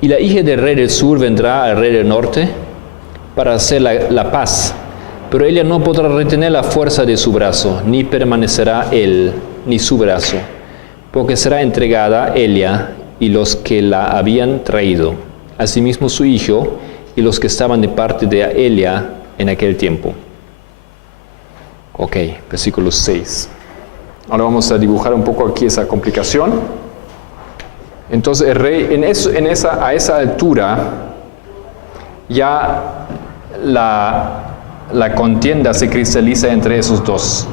y la hija del rey del sur vendrá al rey del norte para hacer la paz, pero ella no podrá retener la fuerza de su brazo, ni permanecerá él, ni su brazo, porque será entregada ella y los que la habían traído, asimismo su hijo, y los que estaban de parte de Elia en aquel tiempo. Ok, versículo 6. Ahora vamos a dibujar un poco aquí esa complicación. Entonces el rey, a esa altura, ya la contienda se cristaliza entre esas dos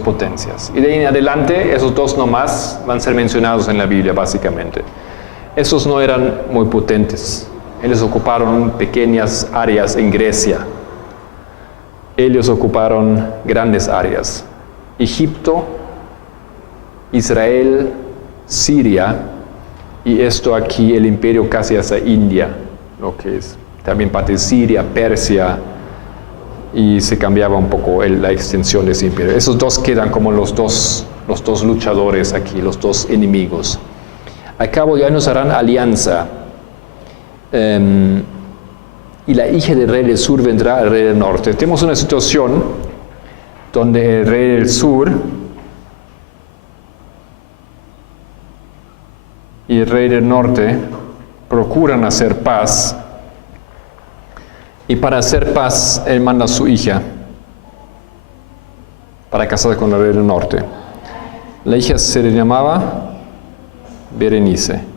potencias. Y de ahí en adelante, esos dos nomás van a ser mencionados en la Biblia, básicamente. Esos no eran muy potentes. Ellos ocuparon pequeñas áreas en Grecia. Ellos ocuparon grandes áreas. Egipto, Israel, Siria, y esto aquí, el imperio casi hasta India, lo que es también parte de Siria, Persia, y se cambiaba un poco la extensión de ese imperio. Esos dos quedan como los dos luchadores aquí, los dos enemigos. Al cabo ya nos harán alianza, y la hija del rey del sur vendrá al rey del norte. Tenemos una situación donde el rey del sur y el rey del norte procuran hacer paz, y para hacer paz él manda a su hija para casarse con el rey del norte. La hija se le llamaba Berenice.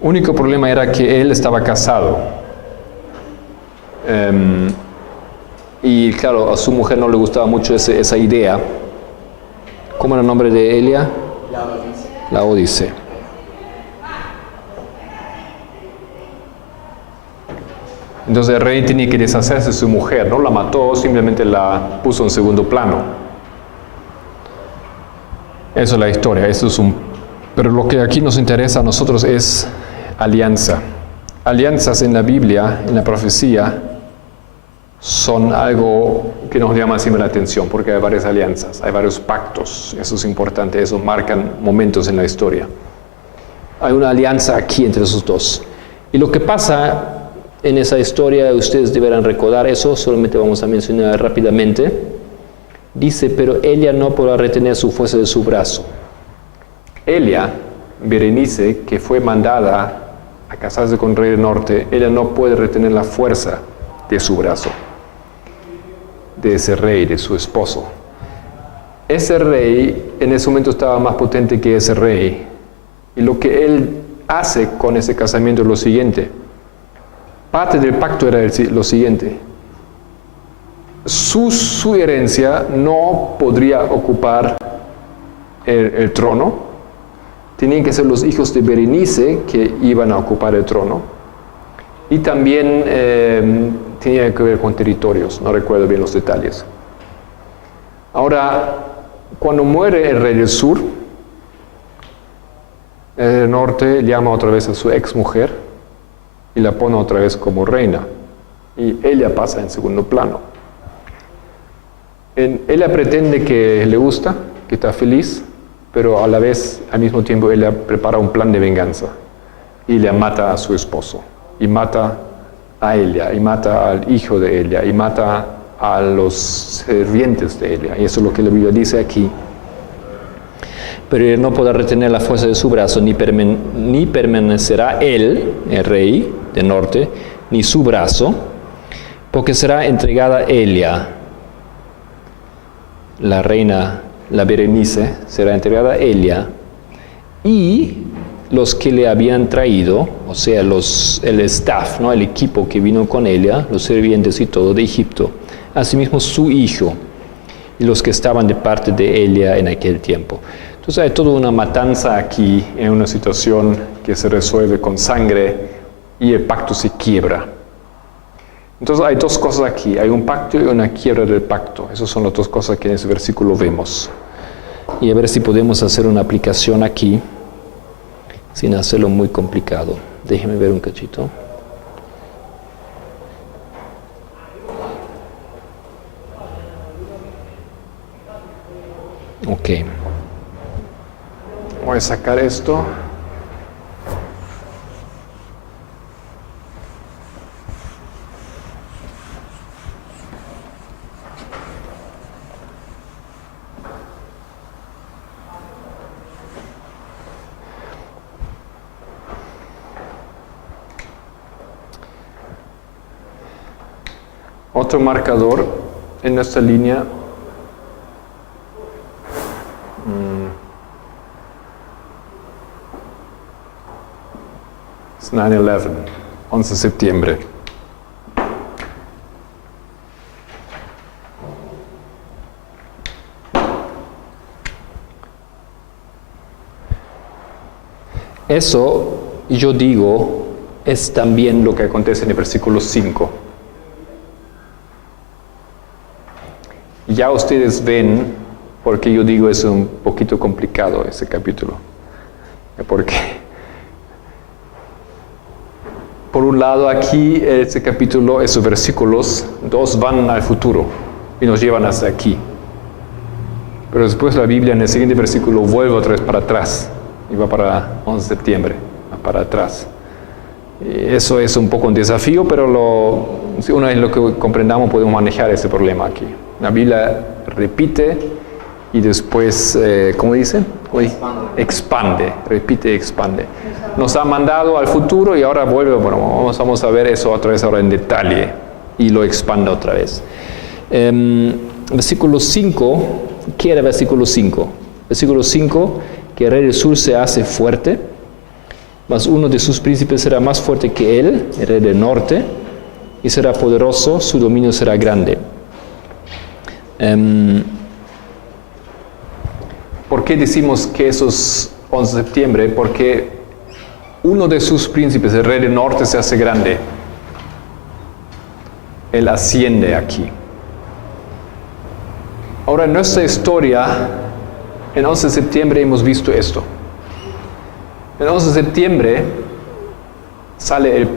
Único problema era que él estaba casado, y claro, a su mujer no le gustaba mucho esa idea. ¿Cómo era el nombre de Elia? Laodice. Entonces el rey tenía que deshacerse de su mujer, no la mató, simplemente la puso en segundo plano. Eso es la historia, pero lo que aquí nos interesa a nosotros es alianza. Alianzas en la Biblia, en la profecía, son algo que nos llama siempre la atención, porque hay varias alianzas, hay varios pactos. Eso es importante, eso marcan momentos en la historia. Hay una alianza aquí entre esos dos. Y lo que pasa en esa historia, ustedes deberán recordar eso, solamente vamos a mencionar rápidamente. Dice, pero ella no podrá retener su fuerza de su brazo. Elia, Berenice, que fue mandada a casarse con el rey del norte, ella no puede retener la fuerza de su brazo, de ese rey, de su esposo. Ese rey en ese momento estaba más potente que ese rey, y lo que él hace con ese casamiento es lo siguiente. Parte del pacto era lo siguiente: su herencia no podría ocupar el trono. Tenían que ser los hijos de Berenice que iban a ocupar el trono. Y también tenía que ver con territorios, no recuerdo bien los detalles. Ahora, cuando muere el rey del sur, el del norte llama otra vez a su ex mujer y la pone otra vez como reina. Y ella pasa en segundo plano. Ella pretende que le gusta, que está feliz, pero a la vez, al mismo tiempo, ella prepara un plan de venganza y le mata a su esposo, y mata a ella, y mata al hijo de ella, y mata a los sirvientes de ella. Y eso es lo que la Biblia dice aquí. Pero él no podrá retener la fuerza de su brazo, ni permanecerá él, el rey del norte, ni su brazo, porque será entregada Elia, la reina, la Berenice, será entregada a Elia, y los que le habían traído, o sea, el staff, ¿no? El equipo que vino con Elia, los sirvientes y todo de Egipto, asimismo su hijo, y los que estaban de parte de Elia en aquel tiempo. Entonces hay toda una matanza aquí, en una situación que se resuelve con sangre, y el pacto se quiebra. Entonces hay dos cosas aquí, hay un pacto y una quiebra del pacto. Esas son las dos cosas que en ese versículo vemos. Y a ver si podemos hacer una aplicación aquí, sin hacerlo muy complicado. Déjeme ver un cachito. Ok. Voy a sacar esto. Otro marcador en nuestra línea. Es 9/11, 11 de septiembre. Eso, yo digo, es también lo que acontece en el versículo 5. Ya ustedes ven por qué yo digo es un poquito complicado ese capítulo. Porque, por un lado, aquí, ese capítulo, esos versículos, dos van al futuro y nos llevan hasta aquí. Pero después la Biblia en el siguiente versículo vuelve otra vez para atrás. Y va para 11 de septiembre, va para atrás. Y eso es un poco un desafío, pero si una vez lo que comprendamos podemos manejar ese problema aquí. La Biblia repite y después, ¿cómo dice? Expande, repite y expande. Nos ha mandado al futuro y ahora vuelve, bueno, vamos a ver eso otra vez ahora en detalle y lo expande otra vez. Versículo 5, ¿qué era versículo 5? Versículo 5, que el rey del sur se hace fuerte, mas uno de sus príncipes será más fuerte que él, el rey del norte, y será poderoso, su dominio será grande. ¿Por qué decimos que eso es 11 de septiembre? Porque uno de sus príncipes, el rey del norte, se hace grande. Él asciende aquí. Ahora, en nuestra historia, en 11 de septiembre hemos visto esto. En 11 de septiembre sale el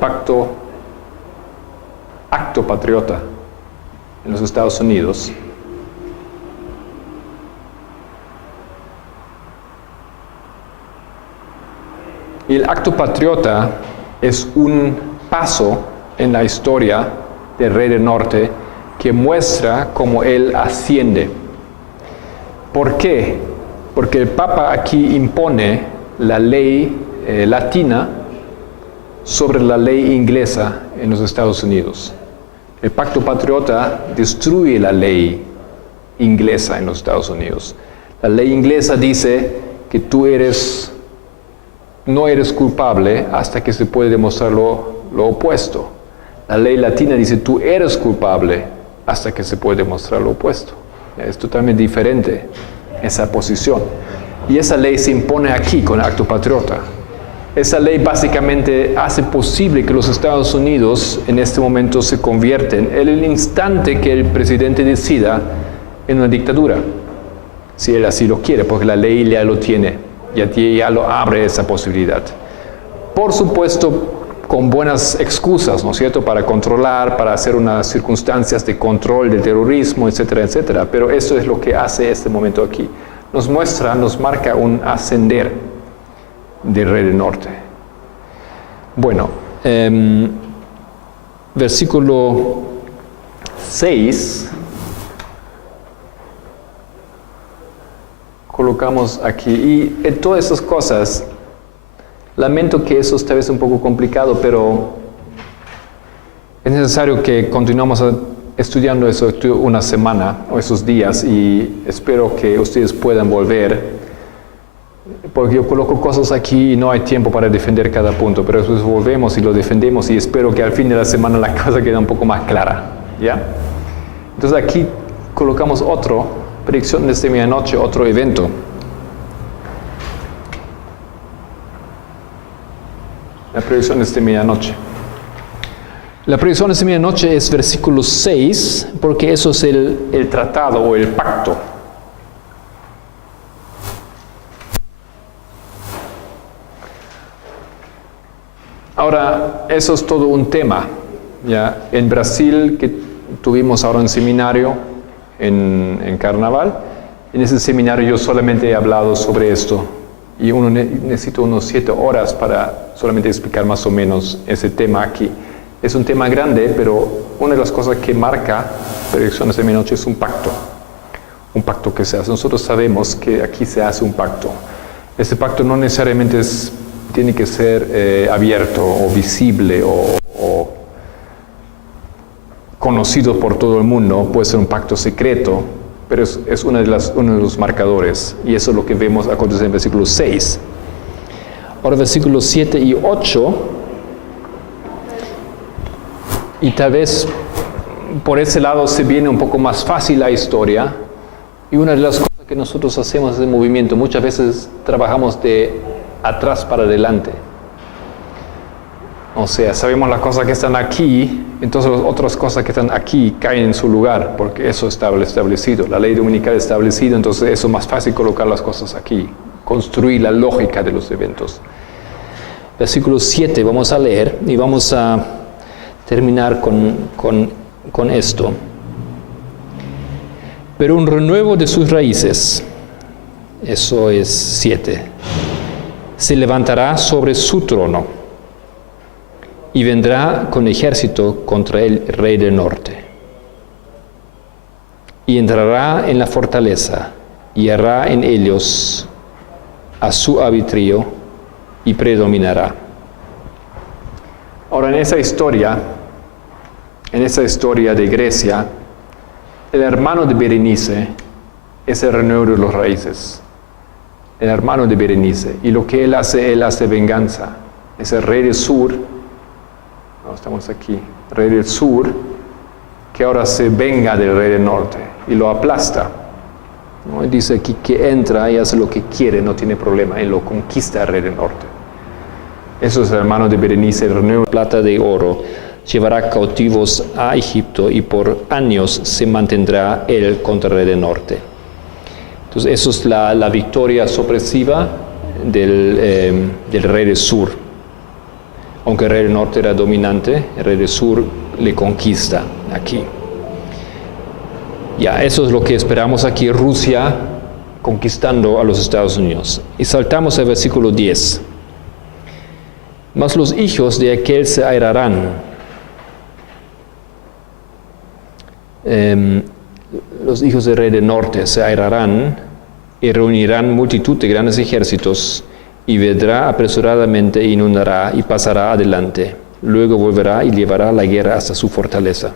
acto patriota en los Estados Unidos. Y el acto patriota es un paso en la historia del rey del norte que muestra cómo él asciende. ¿Por qué? Porque el Papa aquí impone la ley latina sobre la ley inglesa en los Estados Unidos. El pacto patriota destruye la ley inglesa en los Estados Unidos. La ley inglesa dice que tú no eres culpable hasta que se puede demostrar lo opuesto. La ley latina dice tú eres culpable hasta que se puede demostrar lo opuesto. Es totalmente diferente esa posición. Y esa ley se impone aquí con el acto patriota. Esa ley básicamente hace posible que los Estados Unidos en este momento se convierten en el instante que el presidente decida en una dictadura. Si él así lo quiere, porque la ley ya lo tiene, ya lo abre esa posibilidad. Por supuesto, con buenas excusas, ¿no es cierto?, para controlar, para hacer unas circunstancias de control del terrorismo, etcétera, etcétera. Pero eso es lo que hace este momento aquí. Nos marca un ascender del rey del norte. Bueno, versículo 6, colocamos aquí, y en todas esas cosas, lamento que eso esta vez un poco complicado, pero es necesario que continuemos estudiando eso una semana o esos días y espero que ustedes puedan volver, porque yo coloco cosas aquí y no hay tiempo para defender cada punto, pero después volvemos y lo defendemos y espero que al fin de la semana la cosa quede un poco más clara, ¿ya? Entonces aquí colocamos predicción desde medianoche, otro evento. La predicción desde medianoche. La predicción desde medianoche es versículo 6, porque eso es el tratado o el pacto. Ahora, eso es todo un tema. ¿Ya? En Brasil, que tuvimos ahora un seminario en Carnaval, en ese seminario yo solamente he hablado sobre esto. Y uno necesita unos 7 horas para solamente explicar más o menos ese tema aquí. Es un tema grande, pero una de las cosas que marca predicciones de medianoche es un pacto que se hace. Nosotros sabemos que aquí se hace un pacto. Ese pacto no necesariamente tiene que ser abierto o visible o conocido por todo el mundo, puede ser un pacto secreto, pero es uno de los marcadores. Y eso es lo que vemos acontecer en versículo 6. Ahora versículos 7 y 8, y tal vez por ese lado se viene un poco más fácil la historia, y una de las cosas que nosotros hacemos es el movimiento. Muchas veces trabajamos de atrás para adelante. O sea, sabemos las cosas que están aquí, entonces las otras cosas que están aquí caen en su lugar, porque eso está establecido. La ley dominical está establecida, entonces eso es más fácil colocar las cosas aquí, construir la lógica de los eventos. Versículo 7 vamos a leer y vamos a terminar con esto. Pero un renuevo de sus raíces, eso es 7, se levantará sobre su trono y vendrá con ejército contra el rey del norte. Y entrará en la fortaleza y hará en ellos a su arbitrio y predominará. Ahora en esa historia de Grecia, el hermano de Berenice es el renuevo de los raíces. El hermano de Berenice. Y lo que él hace venganza. Es el rey del sur. No, estamos aquí. Rey del sur, que ahora se venga del rey del norte y lo aplasta. ¿No? Él dice aquí que entra y hace lo que quiere, no tiene problema. Él lo conquista al rey del norte. Eso es el hermano de Berenice, el renuevo de plata de oro. Llevará cautivos a Egipto y por años se mantendrá él contra el rey del norte. Entonces, eso es la victoria sorpresiva del rey del sur. Aunque el rey del norte era dominante, el rey del sur le conquista aquí. Ya, eso es lo que esperamos aquí, Rusia conquistando a los Estados Unidos. Y saltamos al versículo 10. Mas los hijos de aquel se airarán. Los hijos del rey del norte se airarán y reunirán multitud de grandes ejércitos y vendrá apresuradamente e inundará y pasará adelante. Luego volverá y llevará la guerra hasta su fortaleza.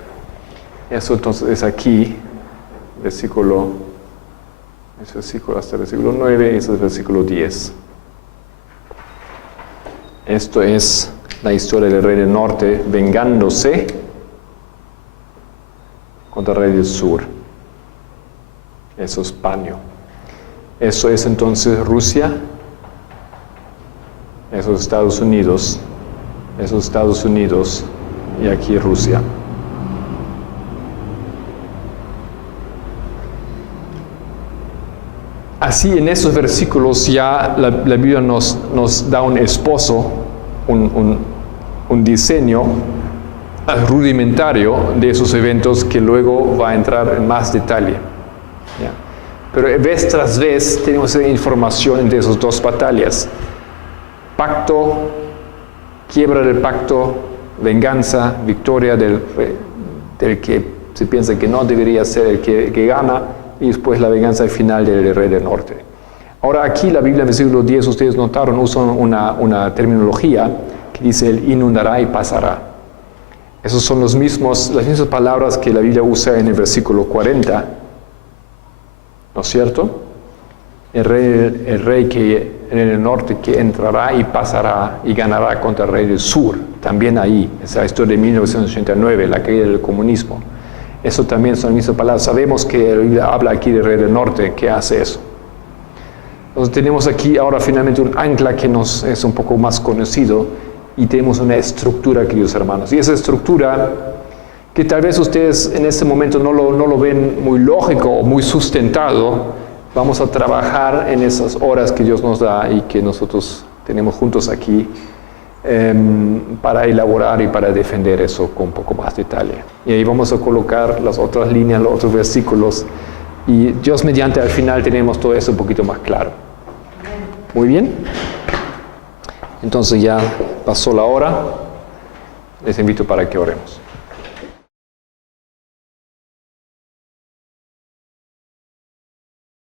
Eso entonces es aquí, versículo hasta el versículo 9 y ese es el versículo 10. Esto es la historia del rey del norte vengándose contra el rey del sur. Eso es paño. Eso es entonces Rusia. Eso es Estados Unidos. Eso es Estados Unidos. Y aquí Rusia. Así en esos versículos ya la Biblia nos da un esbozo, un diseño rudimentario de esos eventos que luego va a entrar en más detalle. ¿Ya? Pero vez tras vez tenemos información de esas dos batallas. Pacto, quiebra del pacto, venganza, victoria del que se piensa que no debería ser el que gana, y después la venganza final del rey del norte. Ahora aquí la Biblia en versículo 10, ustedes notaron, usa una terminología que dice el inundará y pasará. Esas son las mismas palabras que la Biblia usa en el versículo 40, ¿no es cierto? El rey que en el norte que entrará y pasará y ganará contra el rey del sur, también ahí, esa historia de 1989, la caída del comunismo. Eso también son las mismas palabras. Sabemos que la Biblia habla aquí del rey del norte que hace eso. Entonces tenemos aquí ahora finalmente un ancla que nos es un poco más conocido y tenemos una estructura, queridos hermanos. Y esa estructura que tal vez ustedes en este momento no lo ven muy lógico o muy sustentado, vamos a trabajar en esas horas que Dios nos da y que nosotros tenemos juntos aquí para elaborar y para defender eso con un poco más detalle. Y ahí vamos a colocar las otras líneas, los otros versículos y Dios mediante al final tenemos todo eso un poquito más claro. Muy bien. Entonces ya pasó la hora. Les invito para que oremos.